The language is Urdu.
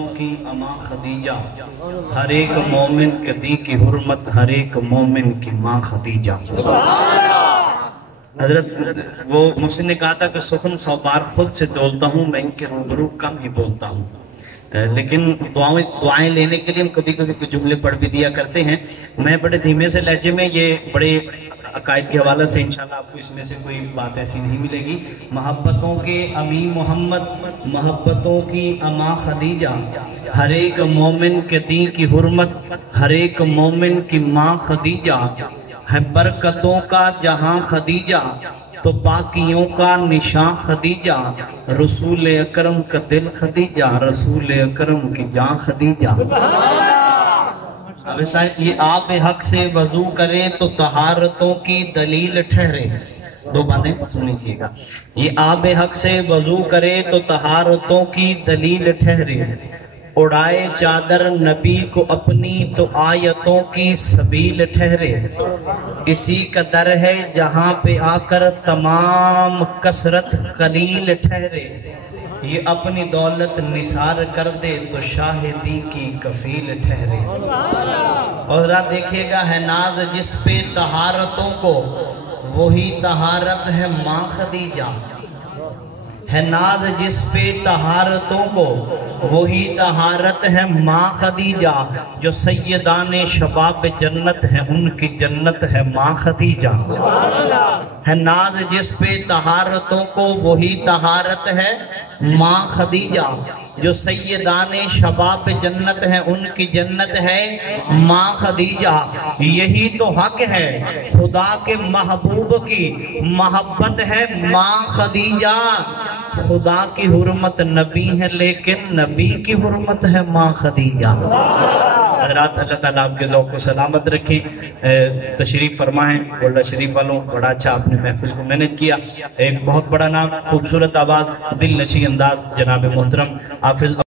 کی اما خدیجہ، ہر ایک مومن کے دی کی حرمت، ہر ایک مومن کی ماں خدیجہ۔ حضرت وہ مجھ سے نے کہا تھا کہ سخن 100 بار خود سے تولتا ہوں، میں ان کے روبرو کم ہی بولتا ہوں، لیکن دعائیں لینے کے لیے ہم کبھی کبھی کچھ جملے پڑھ بھی دیا کرتے ہیں۔ میں بڑے دھیمے سے لہجے میں، یہ بڑے عقائد کے حوالے سے انشاءاللہ آپ کو اس میں سے کوئی بات ایسی نہیں ملے گی۔ محبتوں کے امین محمد، محبتوں کی اما خدیجہ، ہر ایک مومن کے دین کی حرمت، ہر ایک مومن کی ماں خدیجہ، ہے برکتوں کا جہاں خدیجہ، تو پاکیوں کا نشان خدیجہ، رسول اکرم کا دل خدیجہ، رسول اکرم کی جان خدیجہ۔ اب یہ آب حق سے وضو کرے تو طہارتوں کی دلیل ٹھہرے۔ دو باتیں سن لیجیے گا۔ یہ آب حق سے وضو کرے تو طہارتوں کی دلیل ٹھہرے، اڑائے چادر نبی کو اپنی تو آیتوں کی سبیل ٹھہرے، اسی کا در ہے جہاں پہ آ کر تمام کثرت قلیل ٹھہرے، یہ اپنی دولت نثار کر دے تو شاہدی کی کفیل ٹھہرے۔ اور رات دیکھیے گا، ہے ناز جس پہ طہارتوں کو، وہی طہارت ہے ماں خدیجہ، ہے ناز جس پہ طہارتوں کو، وہی طہارت ہے ماں خدیجہ، جو سیدان شباب جنت ہے ان کی جنت ہے ماں خدیجہ۔ ہے ناز جس پہ طہارتوں کو، وہی طہارت ہے ماں خدیجہ، جو سیدان شباب جنت ہے ان کی جنت ہے ماں خدیجہ۔ یہی تو حق ہے خدا کے محبوب کی محبت ہے ماں خدیجہ، خدا کی حرمت نبی ہے لیکن نبی کی حرمت ہے ماں خدیجہ۔ حضرات اللہ تعالیٰ آپ کے ذوق کو سلامت رکھیں، تشریف فرمائیں۔ گولڈا شریف والوں بڑا اچھا آپ نے محفل کو مینج کیا، ایک بہت بڑا نام، خوبصورت آواز، دل نشیں انداز، جناب محترم حافظ